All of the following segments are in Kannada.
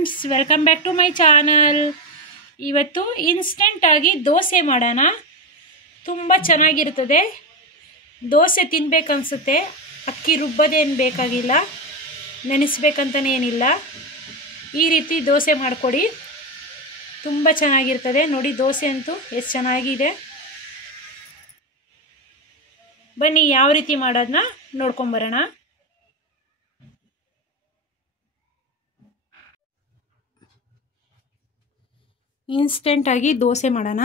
Friends, welcome back to my channel. ಇವತ್ತು ಇನ್ಸ್ಟೆಂಟಾಗಿ ದೋಸೆ ಮಾಡೋಣ. ತುಂಬ ಚೆನ್ನಾಗಿರ್ತದೆ. ದೋಸೆ ತಿನ್ನಬೇಕನ್ಸುತ್ತೆ. ಅಕ್ಕಿ ರುಬ್ಬೋದೇನು ಬೇಕಾಗಿಲ್ಲ, ನೆನೆಸ್ಬೇಕಂತಲೇ ಏನಿಲ್ಲ. ಈ ರೀತಿ ದೋಸೆ ಮಾಡಿಕೊಡಿ, ತುಂಬ ಚೆನ್ನಾಗಿರ್ತದೆ. ನೋಡಿ ದೋಸೆ ಅಂತೂ ಎಷ್ಟು ಚೆನ್ನಾಗಿದೆ. ಬನ್ನಿ ಯಾವ ರೀತಿ ಮಾಡೋದನ್ನ ನೋಡ್ಕೊಂಬರೋಣ. ಇನ್ಸ್ಟೆಂಟಾಗಿ ದೋಸೆ ಮಾಡೋಣ.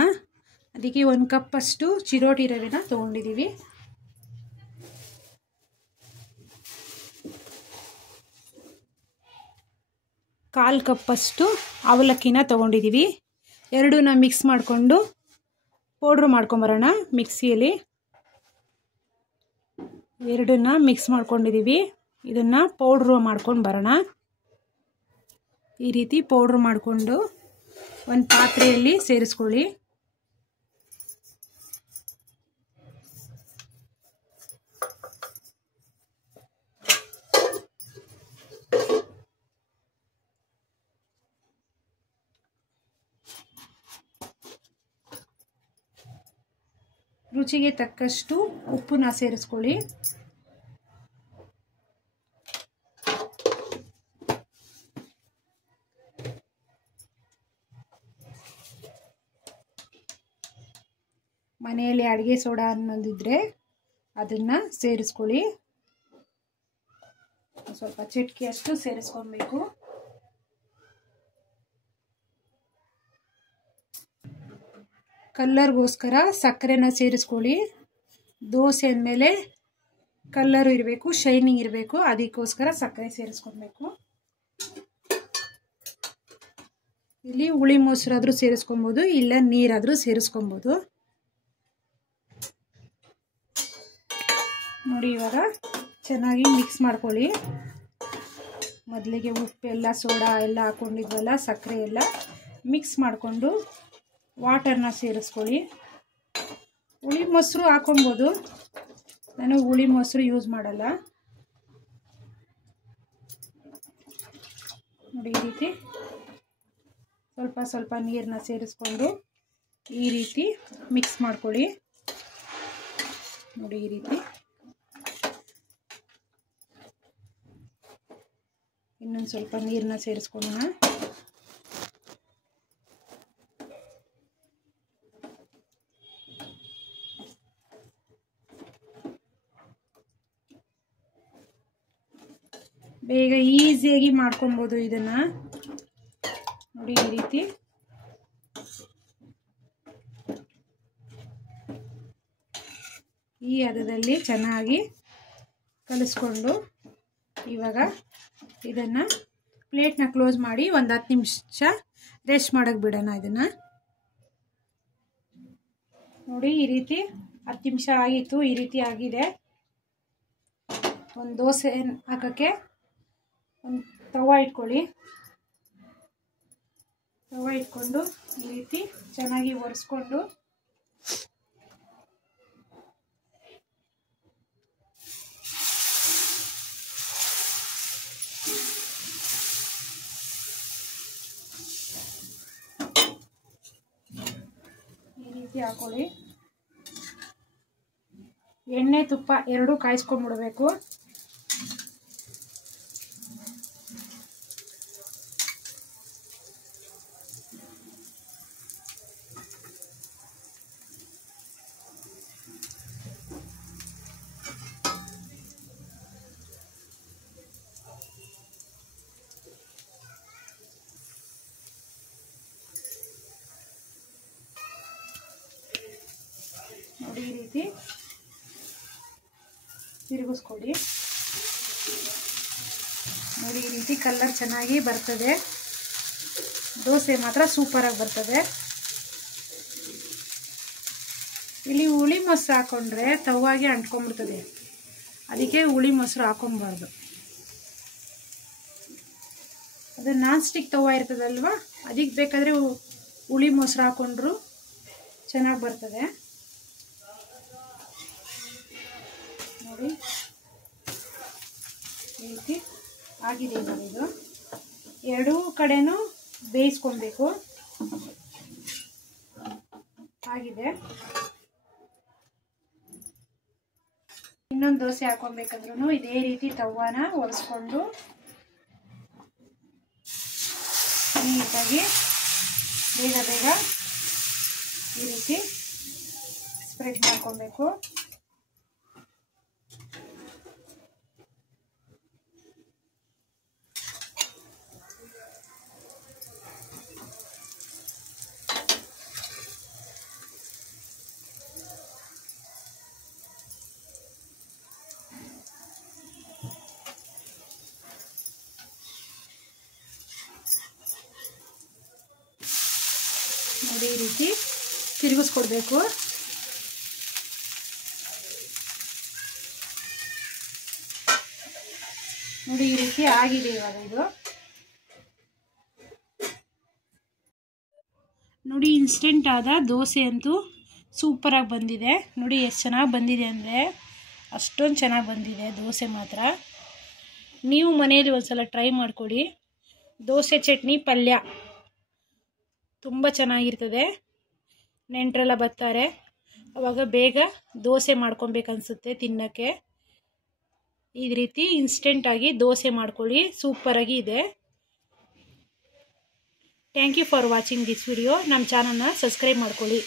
ಅದಕ್ಕೆ 1 ಕಪ್ಪಷ್ಟು ಚಿರೋಟಿ ರವೆನ ತೊಗೊಂಡಿದ್ದೀವಿ. ಕಾಲು ಕಪ್ಪಷ್ಟು ಅವಲಕ್ಕಿನ ತೊಗೊಂಡಿದ್ದೀವಿ. ಎರಡನ್ನ ಮಿಕ್ಸ್ ಮಾಡಿಕೊಂಡು ಪೌಡ್ರ್ ಮಾಡ್ಕೊಂಬರೋಣ. ಮಿಕ್ಸಿಯಲ್ಲಿ ಎರಡನ್ನ ಮಿಕ್ಸ್ ಮಾಡ್ಕೊಂಡಿದ್ದೀವಿ. ಇದನ್ನು ಪೌಡ್ರು ಮಾಡ್ಕೊಂಡು ಬರೋಣ. ಈ ರೀತಿ ಪೌಡ್ರ್ ಮಾಡಿಕೊಂಡು ಒಂದು ಪಾತ್ರೆಯಲ್ಲಿ ಸೇರಿಸ್ಕೊಳ್ಳಿ. ರುಚಿಗೆ ತಕ್ಕಷ್ಟು ಉಪ್ಪನ್ನ ಸೇರಿಸ್ಕೊಳ್ಳಿ. ಮನೆಯಲ್ಲಿ ಅಡುಗೆ ಸೋಡಾ ಅನ್ನೋದಿದ್ರೆ ಅದನ್ನು ಸೇರಿಸ್ಕೊಳ್ಳಿ. ಸ್ವಲ್ಪ ಚಿಟಿಕೆಯಷ್ಟು ಸೇರಿಸ್ಕೊಬೇಕು. ಕಲ್ಲರ್ಗೋಸ್ಕರ ಸಕ್ಕರೆನ ಸೇರಿಸ್ಕೊಳ್ಳಿ. ದೋಸೆ ಅಂದಮೇಲೆ ಕಲ್ಲರು ಇರಬೇಕು, ಶೈನಿಂಗ್ ಇರಬೇಕು. ಅದಕ್ಕೋಸ್ಕರ ಸಕ್ಕರೆ ಸೇರಿಸ್ಕೊಬೇಕು. ಇಲ್ಲಿ ಹುಳಿ ಮೊಸರಾದರೂ ಸೇರಿಸ್ಕೊಬೋದು, ಇಲ್ಲ ನೀರಾದರೂ ಸೇರಿಸ್ಕೊಬೋದು. ನೋಡಿ ಇವಾಗ ಚೆನ್ನಾಗಿ ಮಿಕ್ಸ್ ಮಾಡ್ಕೊಳ್ಳಿ. ಮೊದಲಿಗೆ ಉಪ್ಪೆಲ್ಲ ಸೋಡಾ ಎಲ್ಲ ಹಾಕ್ಕೊಂಡಿದ್ವಲ್ಲ, ಸಕ್ಕರೆ ಎಲ್ಲ ಮಿಕ್ಸ್ ಮಾಡಿಕೊಂಡು ವಾಟರ್ನ ಸೇರಿಸ್ಕೊಳ್ಳಿ. ಹುಳಿ ಮೊಸರು ಹಾಕೊಬೋದು, ನಾನು ಹುಳಿ ಮೊಸರು ಯೂಸ್ ಮಾಡಲ್ಲ. ನೋಡಿ ಈ ರೀತಿ ಸ್ವಲ್ಪ ಸ್ವಲ್ಪ ನೀರನ್ನ ಸೇರಿಸ್ಕೊಂಡು ಈ ರೀತಿ ಮಿಕ್ಸ್ ಮಾಡ್ಕೊಳ್ಳಿ. ನೋಡಿ ಈ ರೀತಿ ಇನ್ನೊಂದು ಸ್ವಲ್ಪ ನೀರನ್ನ ಸೇರಿಸ್ಕೊಳ್ಳೋಣ. ಬೇಗ ಈಸಿಯಾಗಿ ಮಾಡ್ಕೊಬೋದು ಇದನ್ನು. ನೋಡಿ ಈ ರೀತಿ ಈ ಹದದಲ್ಲಿ ಚೆನ್ನಾಗಿ ಕಲಿಸ್ಕೊಂಡು ಇವಾಗ ಇದನ್ನು ಪ್ಲೇಟ್ನ ಕ್ಲೋಸ್ ಮಾಡಿ ಒಂದು 10 ನಿಮಿಷ ರೆಸ್ಟ್ ಮಾಡೋಕ್ಕೆ ಬಿಡೋಣ. ಇದನ್ನು ನೋಡಿ ಈ ರೀತಿ 10 ನಿಮಿಷ ಆಗಿತ್ತು. ಈ ರೀತಿ ಆಗಿದೆ. ಒಂದು ದೋಸೆ ಹಾಕೋಕ್ಕೆ ಒಂದು ತವ ಇಟ್ಕೊಳ್ಳಿ. ತವ ಇಟ್ಕೊಂಡು ಈ ರೀತಿ ಚೆನ್ನಾಗಿ ಒರೆಸ್ಕೊಂಡು ಈ ರೀತಿ ಹಾಕೊಳ್ಳಿ. ಎಣ್ಣೆ ತುಪ್ಪ ಎರಡೂ ಕಾಯಿಸ್ಕೊಂಡ್ಬಿಡ್ಬೇಕು. ನೋಡಿ ಈ ರೀತಿ ತಿರುಗಿಸ್ಕೊಡಿ. ನೋಡಿ ಈ ರೀತಿ ಕಲರ್ ಚೆನ್ನಾಗಿ ಬರ್ತದೆ. ದೋಸೆ ಮಾತ್ರ ಸೂಪರಾಗಿ ಬರ್ತದೆ. ಇಲ್ಲಿ ಹುಳಿ ಮೊಸರು ಹಾಕೊಂಡ್ರೆ ತವಾಗೆ ಅಂಟ್ಕೊಂಡ್ಬಿಡ್ತದೆ. ಅದಕ್ಕೆ ಹುಳಿ ಮೊಸರು ಹಾಕೊಬಾರ್ದು. ಅದು ನಾನ್ ಸ್ಟಿಕ್ ತವ ಇರ್ತದಲ್ವ, ಅದಕ್ಕೆ ಬೇಕಾದರೆ ಹುಳಿ ಮೊಸರು ಹಾಕೊಂಡ್ರು ಚೆನ್ನಾಗಿ ಬರ್ತದೆ. ನೋಡಿ ಈ ರೀತಿ ಆಗಿದೆ ನೋಡಿ. ಇದು ಎರಡೂ ಕಡೆನೂ ಬೇಯಿಸ್ಕೊಳ್ಬೇಕು. ಆಗಿದೆ. ಇನ್ನೊಂದು ದೋಸೆ ಹಾಕೊಬೇಕಂದ್ರೂ ಇದೇ ರೀತಿ ತವಾನ ಒರೆಸ್ಕೊಂಡು ನೀಟಾಗಿ ಬೇಗ ಬೇಗ ಈ ರೀತಿ ಸ್ಪ್ರೆಡ್ ಮಾಡ್ಕೊಬೇಕು. ನೋಡಿ ಈ ರೀತಿ ತಿರುಗಿಸ್ಕೊಡ್ಬೇಕು. ನೋಡಿ ಈ ರೀತಿ ಆಗಿದೆ ಇವಾಗ ಇದು. ನೋಡಿ ಇನ್ಸ್ಟೆಂಟ್ ಆದ ದೋಸೆ ಅಂತೂ ಸೂಪರಾಗಿ ಬಂದಿದೆ. ನೋಡಿ ಎಷ್ಟು ಚೆನ್ನಾಗಿ ಬಂದಿದೆ ಅಂದರೆ ಅಷ್ಟೊಂದು ಚೆನ್ನಾಗಿ ಬಂದಿದೆ ದೋಸೆ ಮಾತ್ರ. ನೀವು ಮನೆಯಲ್ಲಿ ಒಂದ್ಸಲ ಟ್ರೈ ಮಾಡಿಕೊಡಿ. ದೋಸೆ ಚಟ್ನಿ ಪಲ್ಯ ತುಂಬ ಚೆನ್ನಾಗಿರ್ತದೆ. ನೆಂಟರೆಲ್ಲ ಬರ್ತಾರೆ, ಆವಾಗ ಬೇಗ ದೋಸೆ ಮಾಡ್ಕೊಬೇಕನ್ಸುತ್ತೆ ತಿನ್ನೋಕ್ಕೆ. ಈ ರೀತಿ ಇನ್ಸ್ಟೆಂಟಾಗಿ ದೋಸೆ ಮಾಡ್ಕೊಳ್ಳಿ, ಸೂಪರಾಗಿ ಇದೆ. Thank you for watching this video. ನಮ್ಮ ಚಾನಲ್ನ ಸಬ್ಸ್ಕ್ರೈಬ್ ಮಾಡ್ಕೊಳ್ಳಿ.